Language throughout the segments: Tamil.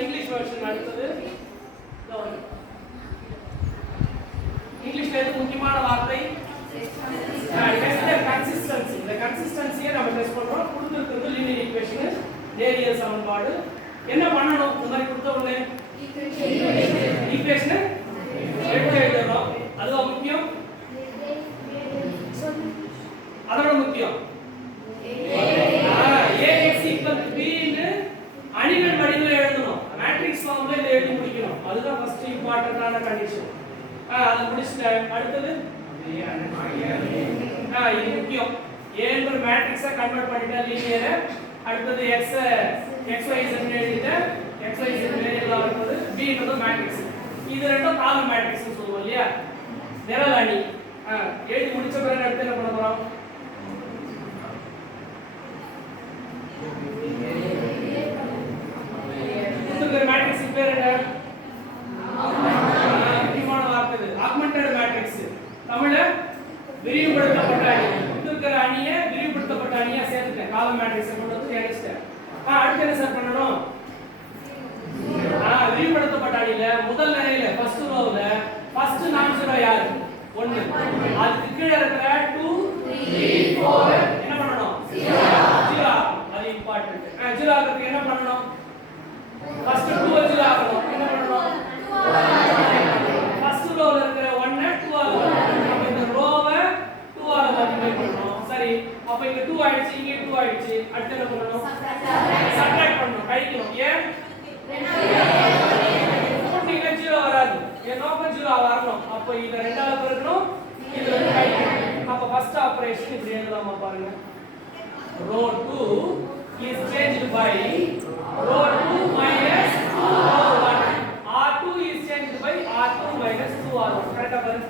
இங்கிலீஷ் வெர்ஷன் அடுத்தது இங்கிலீஷ்ல எது முக்கியமான வார்த்தை கன்சிஸ்டன்சி. இந்த கன்சிஸ்டன்சியை நம்ம டெஸ்ட் பண்றோம். கொடுத்திருக்கிறது லீனியர் ஈக்குவேஷன், நேரியல் சமன்பாடு. என்ன பண்ணணும்? இந்த மாதிரி கொடுத்த உடனே ஈக்குவேஷன் எடுத்து எழுதணும். அதுவா முக்கியம்? அதோட முக்கியம் ax b ன்னு அணிகள் வடிவில் எழுதணும். மேட்ரிக்ஸ் ஃபார்ம்ல இதை எழுதி முடிக்கணும். அதுதான் ஃபர்ஸ்ட் இம்பார்ட்டன்ட்டான கண்டிஷன். அது முடிச்சிட்டேன். அடுத்தது இது முக்கியம். a ன்ற மேட்ரிக்ஸை கன்வெர்ட் பண்ணிட்டா லீனியர். அடுத்தது x y z ன்னு எழுதிட்டேன். x y z வேரியபிளா இருக்குது. b ன்றது மேட்ரிக்ஸ். இது ரெண்டும் காலம் மேட்ரிக்ஸ்னு சொல்லுவோம் இல்லையா? நிரல் அணி. எழுதி முடிச்ச பிறகு அடுத்து என்ன பண்ண போறோம்? இந்த மேட்ரிக்ஸ் பேர் என்ன? முக்கியமான வார்த்தை ஆக்மெண்டட் மேட்ரிக்ஸ். தமிழ்ல விரிவுபடுத்தப்பட்ட அணி. இருக்கிற அணியை விரிவுபடுத்தப்பட்ட அணியா சேர்த்துட்டேன். காலம் மேட்ரிக்ஸை கொண்டு வந்து இணைச்சிட்டேன். அடுத்து என்ன சார் பண்ணணும்? விரிவுபடுத்தப்பட்ட அணியில முதல் நிலையில ஃபர்ஸ்ட் ரோல ஃபர்ஸ்ட் நான் ஜீரோ யார்? 1. அதுக்கு கீழ இருக்கிற 2 3 4 என்ன பண்ணனும்? 0. அது இம்பார்ட்டன்ட். 0 ஆகிறதுக்கு என்ன பண்ணனும்? ஃபர்ஸ்ட் 2 0 ஆகணும். என்ன பண்ணனும்? ஃபர்ஸ்ட் ரோல இருக்கிற 1 2 ஆகணும். அப்ப இந்த ரோவை 2 ஆல மல்டிப்ளை பண்ணனும். சரி, அப்ப இங்க 2 ஆயிடுச்சு, இங்க 2 ஆயிடுச்சு. அடுத்து என்ன பண்ணனும்? சப்ட்ராக்ட் பண்ணனும், கழிக்கணும். ஏன்? நீங்க 0 வராது. ஏன் நோக்கம் 0 வரணும். அப்ப இத ரெண்டால பெருக்கணும், இது வந்து கழிக்கணும். அப்ப ஃபர்ஸ்ட் ஆபரேஷன் இப்படி எழுதலாமா பாருங்க. Row 2 is changed by row 2 minus row 1. R2 is changed by R2 minus 2R1. கரெக்ட்டா பாருங்க.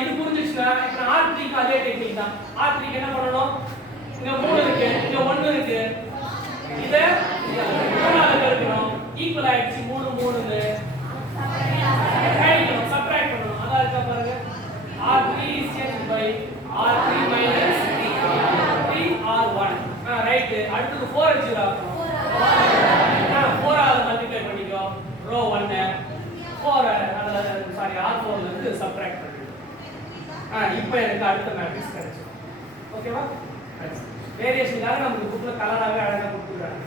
இது புரிஞ்சிச்சுனா இப்ப R3 க்கு அதே டெக்னிக் தான். R3 க்கு என்ன பண்ணனும்? இங்க 3 இருக்கு, இங்க 1 இருக்கு. இத 3 ஆல பெருக்கணும். ஈக்குவல் ஆயிடுச்சு. 3 3 ன்னு கழிக்கணும், சப்ட்ராக்ட் பண்ணனும். அத இருக்கா பாருங்க. R3 is changed by R3 minus 3R1. Right. அடுத்து 4 0 ஆகணும். 4 ஆல மல்டிப்ளை பண்ணிக்கோ. ரோ 1 4 சாரி R4 ல இருந்து சப்ட்ராக்ட் பண்ணிடு. இப்போ எனக்கு அடுத்த மேட்ரிக்ஸ் கிடைச்சு. ஓகேவா? வேரியேஷனுக்காக நமக்கு புக்ல கலராவே அழகா கொடுத்துறாங்க.